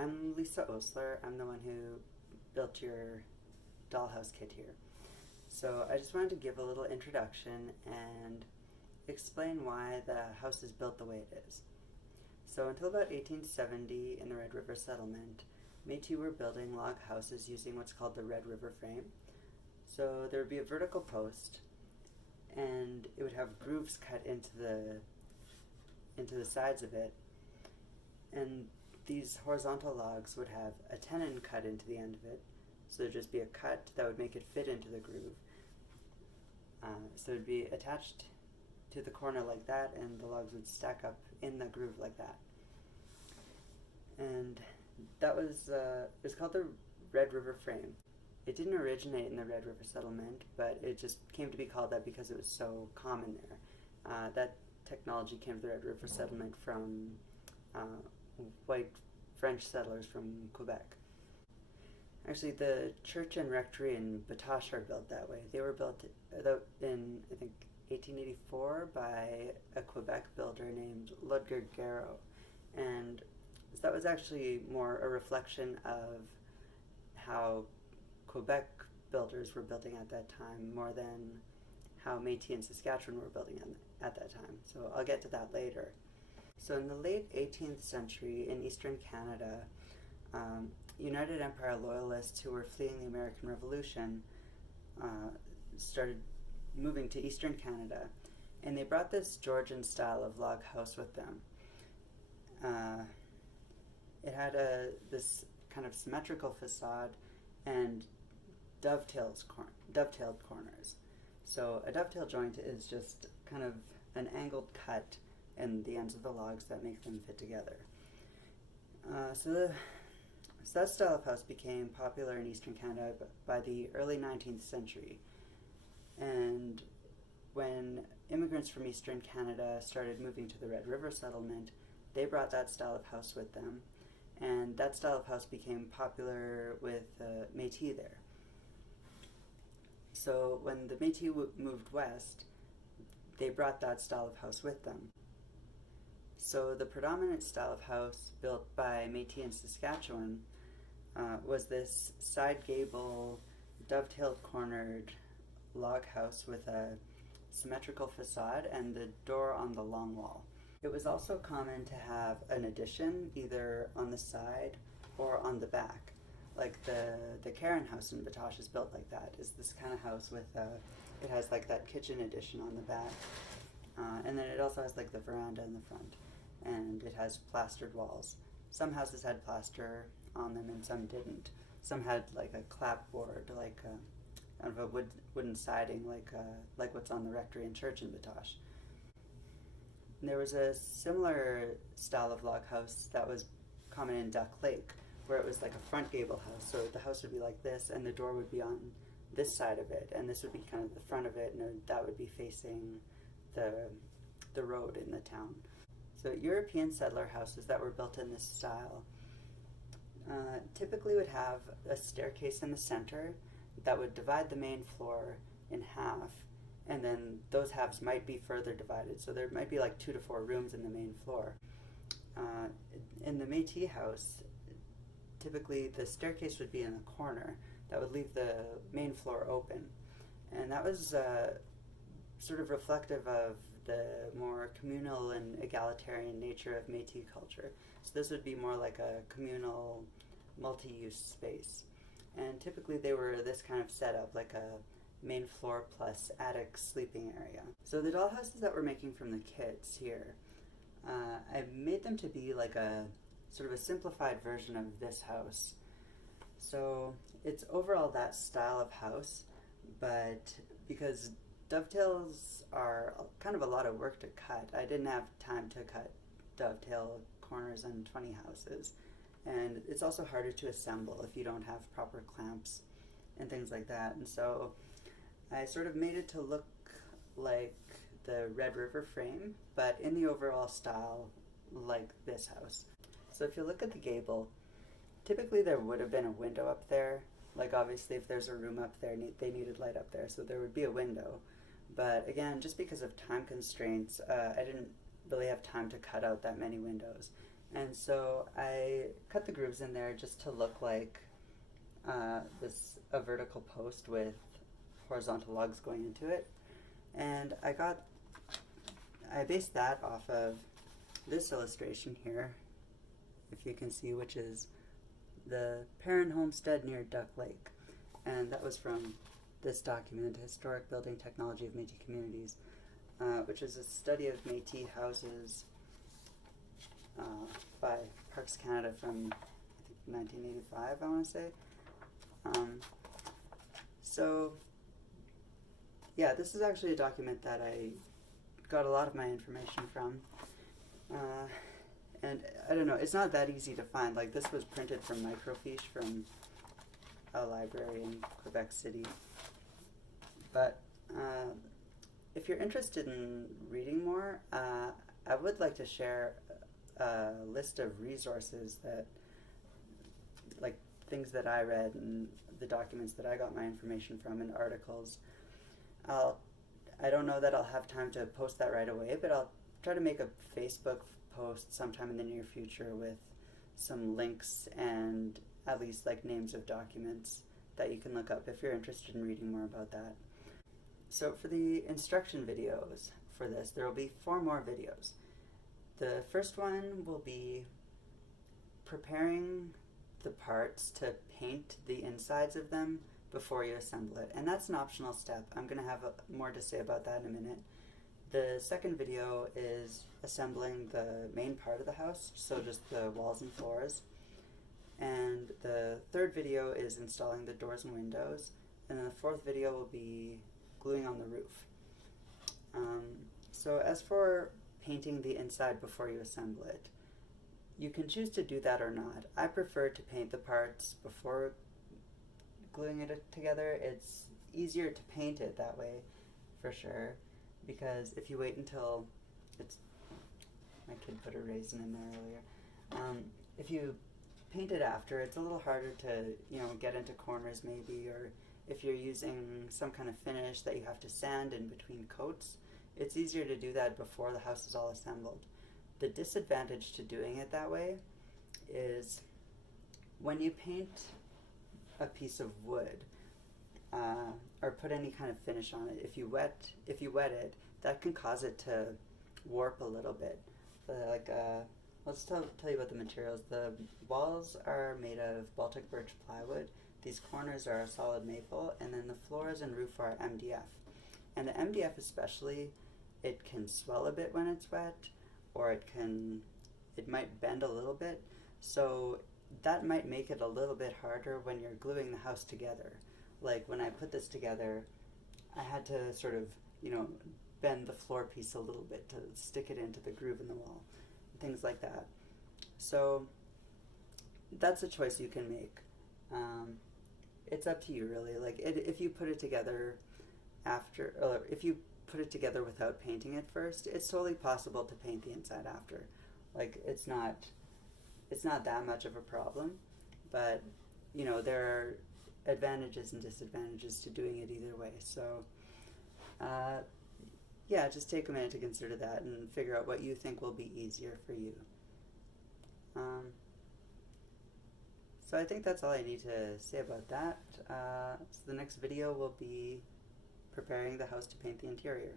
I'm Lisa Osler. I'm the one who built your dollhouse kit here. So I just wanted to give a little introduction and explain why the house is built the way it is. So until about 1870 in the Red River settlement, Métis were building log houses using what's called the Red River frame. So there would be a vertical post and it would have grooves cut into the sides of it, and these horizontal logs would have a tenon cut into the end of it, so there'd just be a cut that would make it fit into the groove. So it'd be attached to the corner like that, and the logs would stack up in the groove like that. And that was it was called the Red River frame. It didn't originate in the Red River settlement, but it just came to be called that because it was so common there. That technology came to the Red River settlement from white French settlers from Quebec. Actually, the church and rectory in Métis are built that way. They were built in, I think, 1884 by a Quebec builder named Ludger Garreau. And that was actually more a reflection of how Quebec builders were building at that time more than how Métis and Saskatchewan were building at that time. So I'll get to that later. So in the late 18th century in Eastern Canada, United Empire Loyalists who were fleeing the American Revolution started moving to Eastern Canada, and they brought this Georgian style of log house with them. It had this kind of symmetrical facade and dovetailed corners. So a dovetail joint is just kind of an angled cut in the ends of the logs that make them fit together. So that style of house became popular in Eastern Canada by the early 19th century. And when immigrants from Eastern Canada started moving to the Red River settlement, they brought that style of house with them. And that style of house became popular with Métis there. So when the Métis moved west, they brought that style of house with them. So the predominant style of house built by Métis in Saskatchewan was this side gable, dovetailed cornered log house with a symmetrical facade and the door on the long wall. It was also common to have an addition either on the side or on the back. Like the Karen house in Métis is built like that. Is this kind of house with it has like that kitchen addition on the back, and then it also has like the veranda in the front, and it has plastered walls. Some houses had plaster on them and some didn't. Some had like a clapboard, like kind of a wooden siding, like what's on the rectory and church in Métis. There was a similar style of log house that was common in Duck Lake, where it was like a front gable house. So the house would be like this, and the door would be on this side of it, and this would be kind of the front of it, and that would be facing the road in the town. So European settler houses that were built in this style typically would have a staircase in the center that would divide the main floor in half, and then those halves might be further divided. So there might be like 2 to 4 rooms in the main floor. In the Métis house, typically the staircase would be in a corner that would leave the main floor open. And that was sort of reflective of the more communal and egalitarian nature of Métis culture. So this would be more like a communal multi-use space. And typically they were this kind of setup, like a main floor plus attic sleeping area. So the dollhouses that we're making from the kits here, I've made them to be like a sort of a simplified version of this house. So it's overall that style of house, but because dovetails are kind of a lot of work to cut, I didn't have time to cut dovetail corners on 20 houses. And it's also harder to assemble if you don't have proper clamps and things like that. And so I sort of made it to look like the Red River frame, but in the overall style like this house. So if you look at the gable, typically there would have been a window up there. Like obviously if there's a room up there, they needed light up there, so there would be a window. But again, just because of time constraints, I didn't really have time to cut out that many windows. And so I cut the grooves in there just to look like a vertical post with horizontal lugs going into it. And I based that off of this illustration here, if you can see, which is the Perrin Homestead near Duck Lake. And that was from this document, Historic Building Technology of Métis Communities, which is a study of Métis houses by Parks Canada from, I think, 1985, I want to say. So, yeah, this is actually a document that I got a lot of my information from. And I don't know, it's not that easy to find. Like, this was printed from microfiche from a library in Quebec City. But if you're interested in reading more, I would like to share a list of resources that, like, things that I read and the documents that I got my information from and articles. I don't know that I'll have time to post that right away, but I'll try to make a Facebook post sometime in the near future with some links and at least like names of documents that you can look up if you're interested in reading more about that. So for the instruction videos for this, there will be 4 more videos. The first one will be preparing the parts to paint the insides of them before you assemble it, and that's an optional step. I'm going to have more to say about that in a minute. The second video is assembling the main part of the house, so just the walls and floors. And the third video is installing the doors and windows, and then the fourth video will be gluing on the roof. So as for painting the inside before you assemble it, you can choose to do that or not. I prefer to paint the parts before gluing it together. It's easier to paint it that way, for sure, because if you wait until my kid put a raisin in there earlier. If you paint it after, it's a little harder to, get into corners maybe, or if you're using some kind of finish that you have to sand in between coats, it's easier to do that before the house is all assembled. The disadvantage to doing it that way is when you paint a piece of wood or put any kind of finish on it, if you wet it, that can cause it to warp a little bit. Let's tell you about the materials. The walls are made of Baltic birch plywood. These corners are solid maple, and then the floors and roof are MDF. And the MDF especially, it can swell a bit when it's wet, or it might bend a little bit. So that might make it a little bit harder when you're gluing the house together. Like when I put this together, I had to sort of, bend the floor piece a little bit to stick it into the groove in the wall, things like that. So that's a choice you can make. It's up to you, really. Like if you put it together after, or if you put it together without painting it first, it's totally possible to paint the inside after. Like it's not that much of a problem, but there are advantages and disadvantages to doing it either way. So yeah, just take a minute to consider that and figure out what you think will be easier for you. So I think that's all I need to say about that. So the next video will be preparing the house to paint the interior.